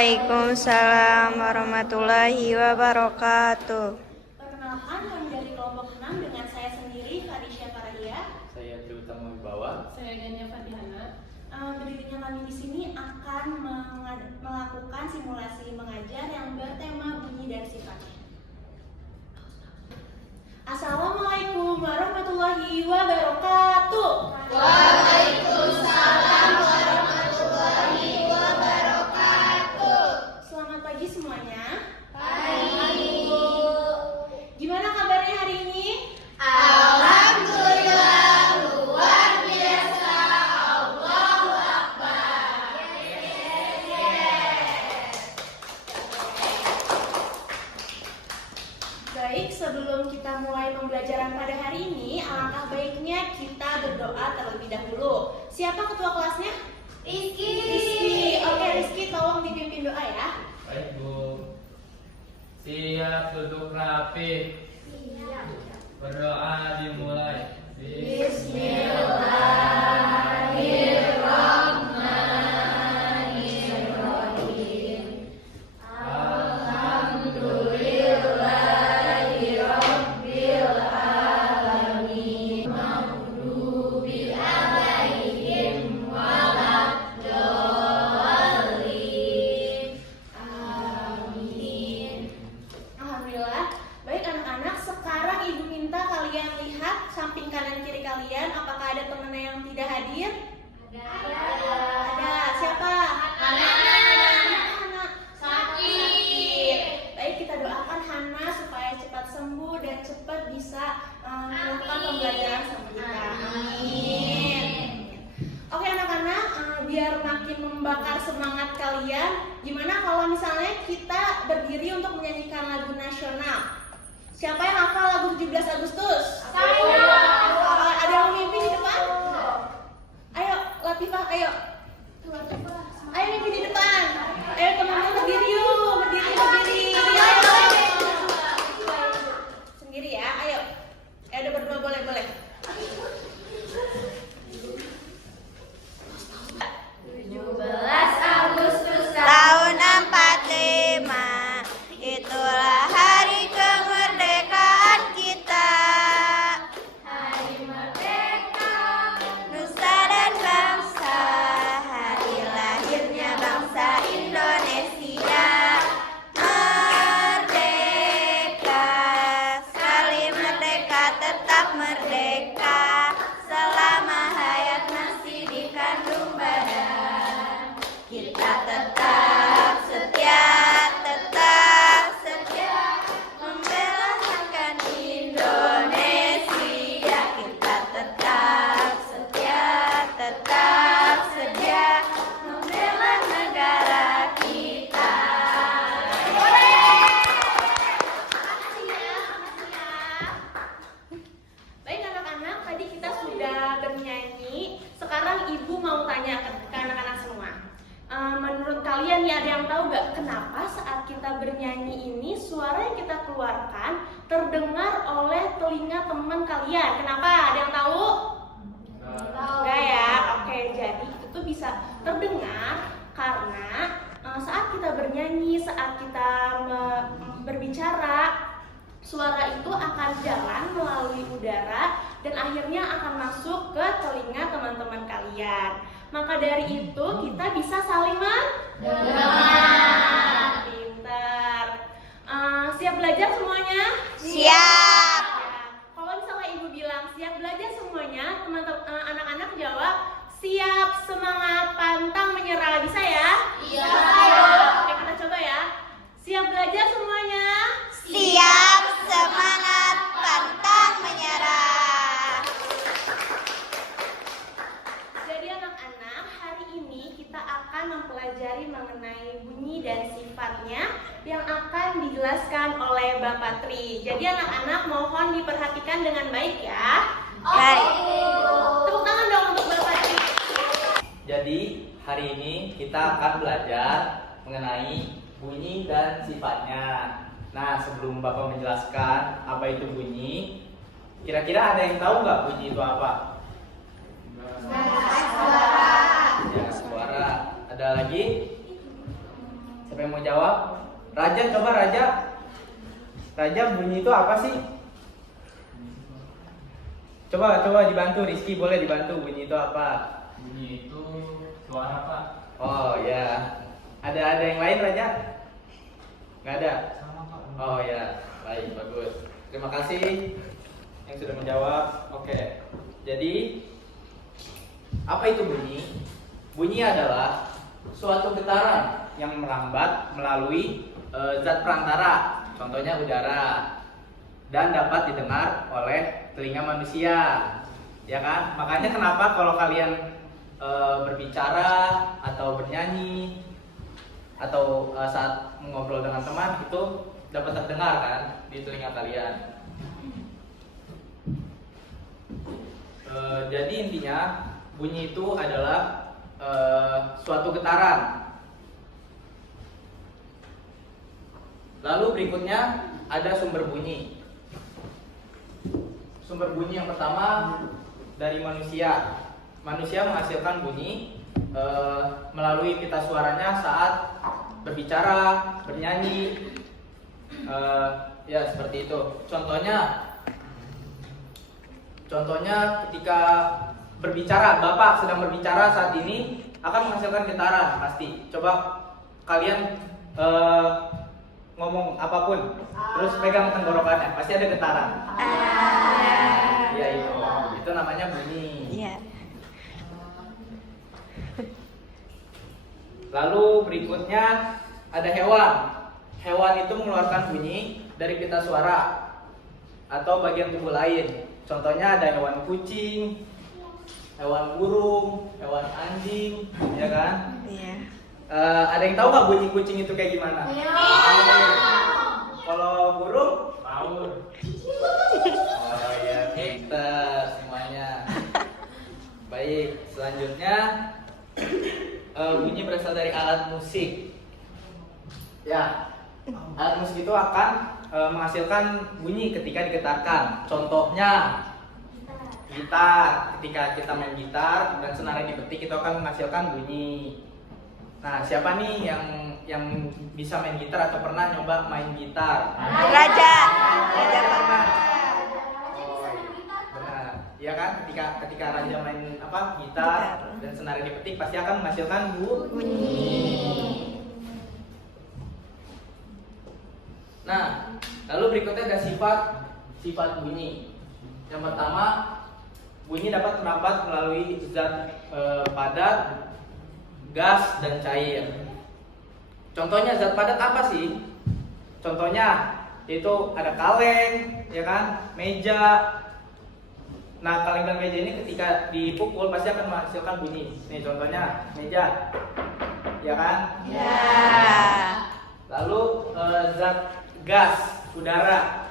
Waalaikumsalam warahmatullahi wabarakatuh. Perkenalkan, kami dari kelompok 6 dengan saya sendiri, Farisya Farahia. Saya Triutama Wibawa. Saya Dania Fadihana. Berdirinya kami di sini akan melakukan simulasi mengajar yang bertema bunyi dan sifatnya. Assalamualaikum warahmatullahi wabarakatuh. Waalaikumsalam warahmatullahi wabarakatuh. Selamat pagi semuanya. Pagi. Gimana kabarnya hari ini? Alhamdulillah, luar biasa. Allahu Akbar. Baik, sebelum kita mulai pembelajaran pada hari ini, alangkah baiknya kita berdoa terlebih dahulu. Siapa ketua kelasnya? Rizky. Rizky. Oke, Rizky tolong dipimpin doa ya. Baik Bu. Siap duduk rapi. Berdoa dimulai. Bismillahirrahmanirrahim. Alhamdulillahirabbil alamin. Maghdubi alaihim waladdallin. Amin. Alhamdulillah. Baik anak-anak, sekarang Ibu minta kalian lihat samping kanan kiri kalian. Apakah ada teman yang tidak hadir? Ada. Siapa? Hana. Sakit. Baik, kita doakan Hana supaya cepat sembuh dan cepat bisa melakukan pembelajaran sama kita. Amin. Oke anak-anak, biar makin membakar semangat kalian, gimana kalau misalnya kita berdiri untuk menyanyikan lagu nasional? Siapa yang hafal lagu 17 Agustus? Ada yang memimpin di depan? Ayo, Latifah, ayo. Ayo memimpin di depan. Ayo teman-teman berdiri yuk, berdiri. Ayo. Sendiri ya, ayo. Ada berdua boleh. 17 Agustus Tahun 45, itulah hari kemerdekaan kita. hari merdeka. Nusa dan bangsa, hari lahirnya bangsa Indonesia. Merdeka, sekali merdeka tetap merdeka. Selama hayat masih dikandung badan, kita tetap setia membela akan Indonesia. Kita tetap setia membela negara kita. Baik anak-anak, tadi kita sudah bernyanyi. Sekarang Ibu mau tanya ke anak-anak semua. Menurut kalian nih, ada yang tahu gak kenapa saat kita bernyanyi ini suara yang kita keluarkan terdengar oleh telinga teman kalian? Kenapa? Ada yang tahu? Enggak ya? Oke, jadi itu tuh bisa terdengar karena saat kita bernyanyi, saat kita berbicara, suara itu akan jalan melalui udara dan akhirnya akan masuk ke telinga teman-teman kalian. Maka dari itu kita bisa saling mendengar. Pintar. Siap belajar semuanya? Siap. Ya. Kalau misalnya Ibu bilang siap belajar semuanya, teman-teman anak-anak jawab siap, semangat, pantang menyerah. Bisa ya? Iya. Oke, kita coba ya. Siap belajar semuanya? Siap, semangat, pantang menyerah. Jadi anak-anak, hari ini kita akan mempelajari mengenai bunyi dan sifatnya yang akan dijelaskan oleh Bapak Tri. Jadi anak-anak mohon diperhatikan dengan baik ya. Baik. Tepuk tangan dong untuk Bapak Tri. Jadi hari ini kita akan belajar mengenai bunyi dan sifatnya. Nah, sebelum Bapak menjelaskan apa itu bunyi, kira-kira ada yang tahu nggak bunyi itu apa? Ya, suara. Ada lagi? Siapa Raja, coba Raja. Raja, bunyi itu apa sih? Coba dibantu, Rizky boleh dibantu, bunyi itu apa? Bunyi itu suara Pak. Oh ya. Ada yang lain Raja? Nggak ada? Sama Pak. Oh ya, baik, bagus. Terima kasih yang sudah menjawab. Oke. Jadi apa itu bunyi? Bunyi adalah suatu getaran yang merambat melalui zat perantara, contohnya udara, dan dapat didengar oleh telinga manusia, ya kan? Makanya kenapa kalau kalian berbicara atau bernyanyi atau saat mengobrol dengan teman itu dapat terdengar kan di telinga kalian. Jadi intinya bunyi itu adalah suatu getaran. Lalu berikutnya ada sumber bunyi. Sumber bunyi yang pertama dari manusia. Manusia menghasilkan bunyi melalui pita suaranya saat berbicara, bernyanyi, ya seperti itu. Contohnya ketika berbicara, Bapak sedang berbicara saat ini akan menghasilkan getaran pasti. Coba kalian ngomong apapun, terus pegang tenggorokannya, pasti ada getaran. Ya itu namanya bunyi. Iya. Lalu berikutnya ada hewan. Hewan itu mengeluarkan bunyi dari pita suara atau bagian tubuh lain. Contohnya ada hewan kucing, hewan burung, hewan anjing, ya kan? Iya. Ada yang tahu nggak bunyi kucing itu kayak gimana? Kalau burung? Tahu. Oh ya, pintar semuanya. Baik, selanjutnya bunyi berasal dari alat musik. Ya, alat musik itu akan menghasilkan bunyi ketika digetarkan. Contohnya gitar. Ketika kita main gitar dan senarnya dipetik itu akan menghasilkan bunyi. Nah, siapa nih yang bisa main gitar atau pernah nyoba main gitar? Raja pernah. Oh, benar. Iya kan? Ketika Raja main gitar dan senarnya dipetik pasti akan menghasilkan bunyi. Nah, lalu berikutnya ada sifat bunyi. Yang pertama, bunyi dapat merambat melalui zat padat, gas, dan cair. Contohnya zat padat apa sih? Contohnya itu ada kaleng, ya kan, meja. Nah, kaleng dan meja ini ketika dipukul pasti akan menghasilkan bunyi. Nih contohnya meja, ya kan? Ya. Lalu zat gas, udara,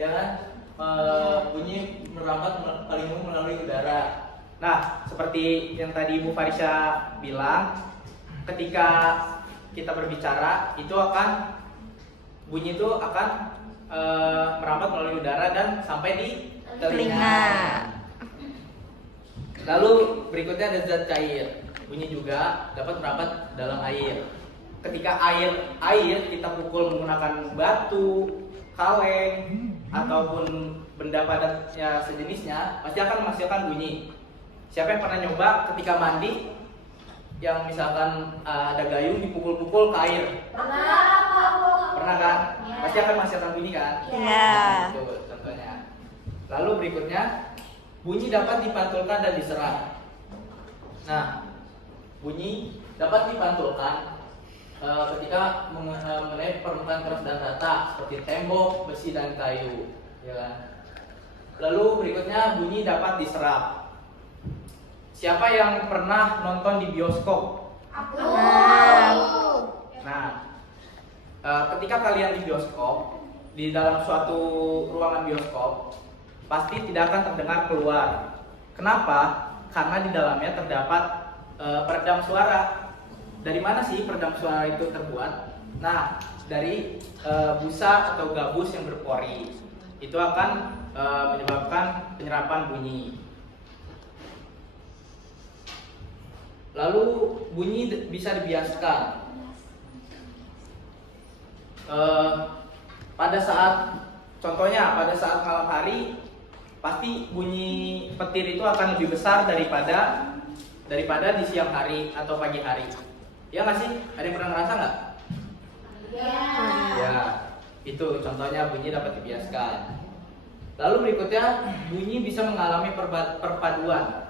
ya kan? Bunyi merambat paling umum melalui udara. Nah, seperti yang tadi Ibu Farisha bilang, ketika kita berbicara itu akan bunyi itu akan merambat melalui udara dan sampai di telinga. Lalu berikutnya ada zat cair. Bunyi juga dapat merambat dalam air. Ketika air kita pukul menggunakan batu, kaleng, ataupun benda padat ya sejenisnya, pasti akan menghasilkan bunyi. Siapa yang pernah nyoba ketika mandi, yang misalkan ada gayung dipukul-pukul ke air? Pernah kan? Pasti akan menghasilkan bunyi kan? Iya. Itu contohnya. Lalu berikutnya, bunyi dapat dipantulkan dan diserap. Nah, bunyi dapat dipantulkan ketika mengenai permukaan keras dan rata seperti tembok, besi, dan kayu, ya kan? Lalu berikutnya bunyi dapat diserap. Siapa yang pernah nonton di bioskop? Nah, ketika kalian di bioskop, di dalam suatu ruangan bioskop, pasti tidak akan terdengar keluar. Kenapa? Karena di dalamnya terdapat peredam suara. Dari mana sih peredam suara itu terbuat? Nah, dari busa atau gabus yang berpori. Itu akan menyebabkan penyerapan bunyi. Lalu bunyi bisa dibiaskan. pada saat contohnya pada saat malam hari pasti bunyi petir itu akan lebih besar daripada di siang hari atau pagi hari. Ya nggak sih? Ada yang pernah ngerasa nggak? Ya, itu contohnya bunyi dapat dibiaskan. Lalu berikutnya bunyi bisa mengalami perpaduan.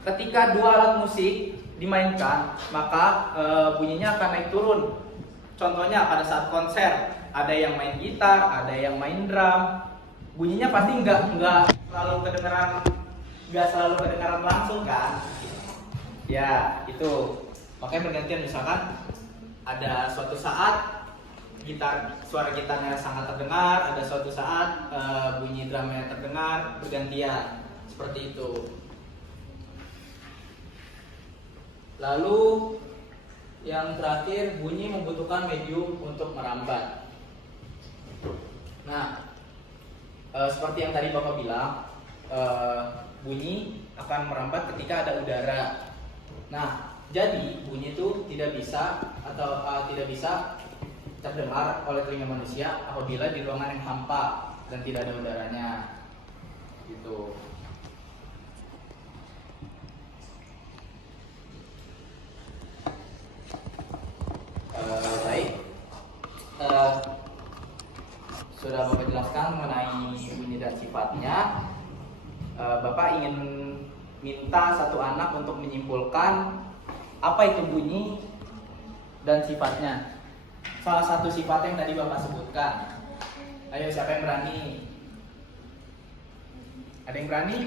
Ketika dua alat musik dimainkan, maka bunyinya akan naik turun. Contohnya pada saat konser, ada yang main gitar, ada yang main drum. Bunyinya pasti nggak selalu kedengaran langsung kan? Ya, itu. Makanya bergantian, misalkan ada suatu saat suara gitarnya sangat terdengar, ada suatu saat bunyi drumnya terdengar, bergantian. Seperti itu. Lalu yang terakhir, bunyi membutuhkan medium untuk merambat. Nah, seperti yang tadi Bapak bilang, bunyi akan merambat ketika ada udara. Nah, jadi bunyi itu tidak bisa terdengar oleh telinga manusia apabila di ruangan yang hampa dan tidak ada udaranya. Gitu. Baik. Sudah Bapak jelaskan mengenai bunyi dan sifatnya. Bapak ingin minta satu anak untuk menyimpulkan apa itu bunyi dan sifatnya. Salah satu sifat yang tadi Bapak sebutkan. Ayo, siapa yang berani? Ada yang berani?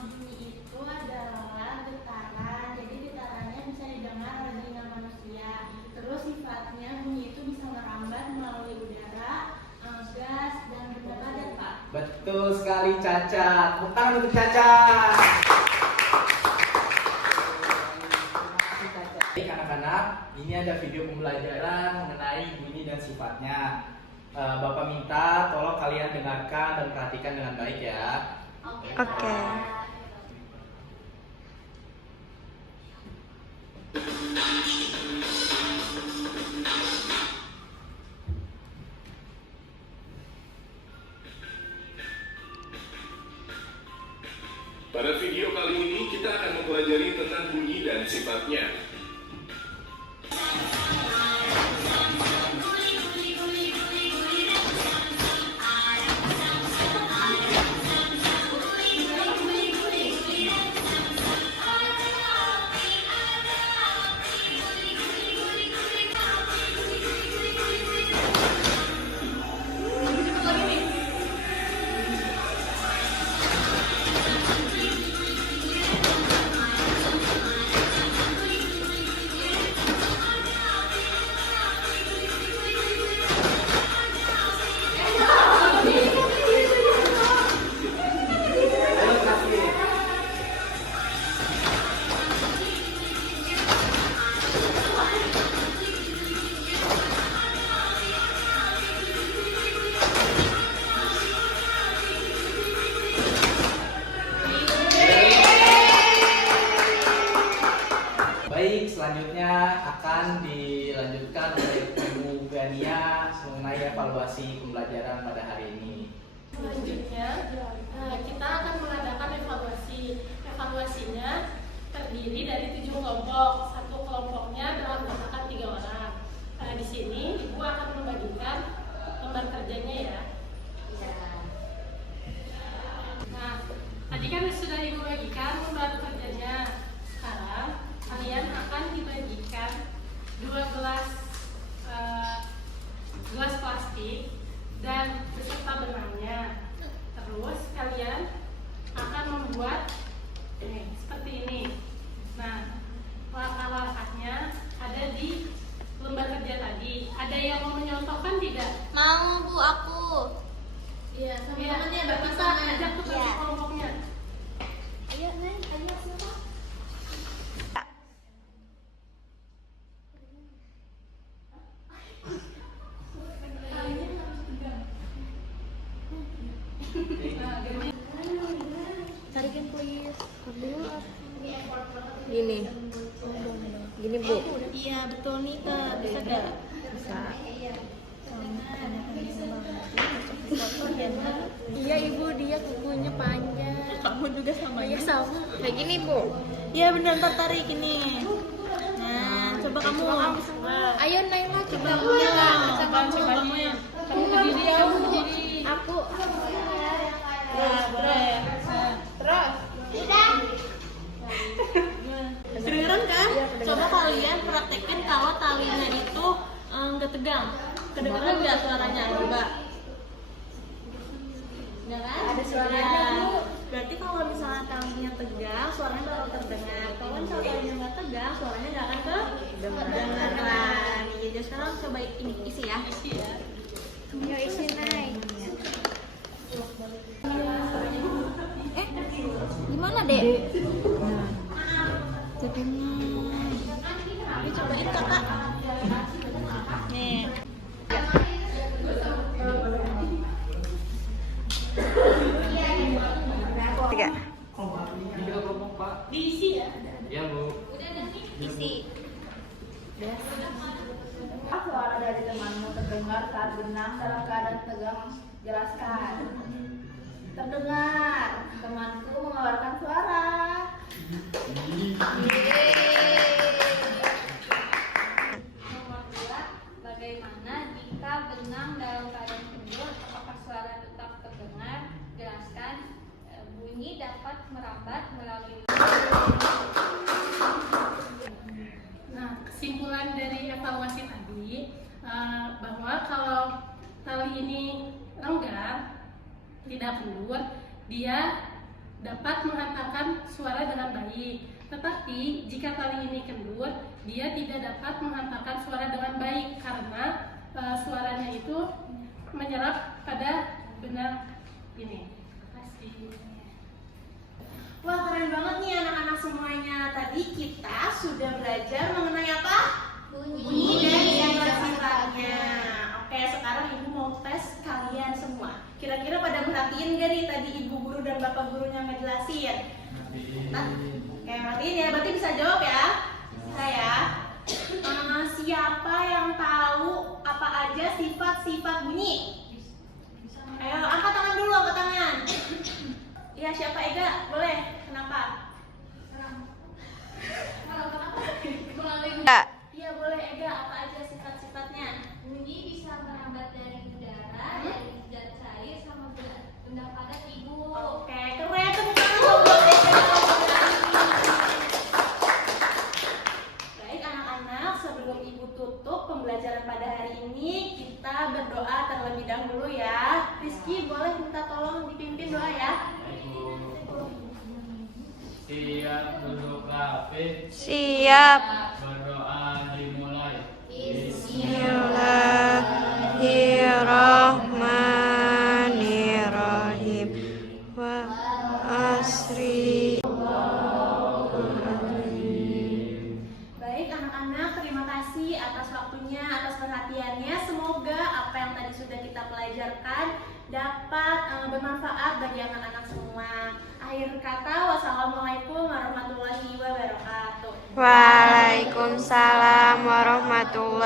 Bunyi itu adalah getaran. Jadi getarannya bisa didengar oleh telinga manusia. Terus sifatnya bunyi itu bisa merambat melalui udara, gas, dan benda padat, Pak. Betul sekali, Caca. Tepuk tangan untuk Caca. Baik anak-anak, ini ada video pembelajaran mengenai bunyi dan sifatnya. Bapak minta tolong kalian dengarkan dan perhatikan dengan baik ya. Oke. Pada video kali ini kita akan mempelajari tentang bunyi dan sifatnya. Baik, selanjutnya akan dilanjutkan oleh Ibu Gania mengenai evaluasi pembelajaran pada hari ini. Selanjutnya, kita akan mengadakan evaluasi. Evaluasinya terdiri dari 7 kelompok. Satu kelompoknya beranggotakan 3 orang. Di sini Ibu akan membagikan lembar kerjanya ya. Nah, tadi kan sudah Ibu bagikan lembar kerjanya. Sekarang kalian akan dibagikan 2 gelas plastik dan beserta benangnya. Terus Ibu, dia kukunya panjang. Kamu juga sama Iya ya? sama. Kayak gini, Bu. Iya benar, ntar tarik ini. Nah, coba kamu. Ayo Naila coba. Coba kamu ya. Kamu berdiri ya, berdiri. Aku. Ya, boleh. Terus. Kedengeran kan? Coba kalian praktekin kalau talinya itu nggak tegang. Kedengeran nggak suaranya? Coba. Udah kan? Ada suaranya. Berarti kalau misalnya talinya tegang, suaranya bakal terdengar. Kalau misalnya talinya nggak tegang, suaranya nggak akan kedengeran. Jadi sekarang coba ini isi ya. Yuk isi naik. Gimana dek? Kedengar. Ini cobain kakak. Nih. Tiga. Tiga kelompok Pak. Diisi ya. Iya Bu. Isi. Suara dari temanmu terdengar saat benang dalam keadaan tegang. Jelaskan. Terdengar. Temanku mengeluarkan suara. Nomor 2, bagaimana jika benang dalam keadaan kendor? Apakah suara tetap terdengar? Jelaskan. Bunyi dapat merambat melalui. Nah, kesimpulan dari evaluasi tadi bahwa kalau tali ini lenggang, tidak kendur, dia dapat menghantarkan suara dengan baik. Tetapi jika tali ini kendur, dia tidak dapat menghantarkan suara dengan baik karena suaranya itu menyerap pada benang ini. Terima kasih. Wah, keren banget nih anak-anak semuanya. Tadi kita sudah belajar mengenai apa? Bunyi dan sifat-sifatnya. Oke, sekarang ibu mau tes kalian semua. Kira-kira pada merhatiin gak nih tadi ibu guru dan bapak gurunya ngejelasin? Nah, oke, matiin ya. Berarti bisa jawab ya? Bisa ya? Siapa yang tahu apa aja sifat-sifat bunyi? Ayo, angkat tangan dulu, angkat tangan. Iya, siapa Ega? Boleh. Kenapa? Ya. Iya, boleh Ega. Apa aja sifat-sifatnya? Bunyi bisa merambat dari udara, dari zat cair sama benda padat Ibu. Oke, keren. Tepuk tangan dong buat Ega. Baik anak-anak, sebelum ibu tutup pembelajaran pada hari ini, kita berdoa terlebih dahulu ya. Rizky, boleh minta tolong dipimpin doa ya? Siap duduk rapi. Siap. Berdoa dimulai. Bismillahirrahmanirrahim. Wa asri. Baik anak-anak, terima kasih atas waktunya, atas perhatiannya. Semoga apa yang tadi sudah kita pelajarkan dapat bermanfaat bagi anak-anak semua. Akhir kata, wassalamualaikum warahmatullahi wabarakatuh. Waalaikumsalam warahmatullahi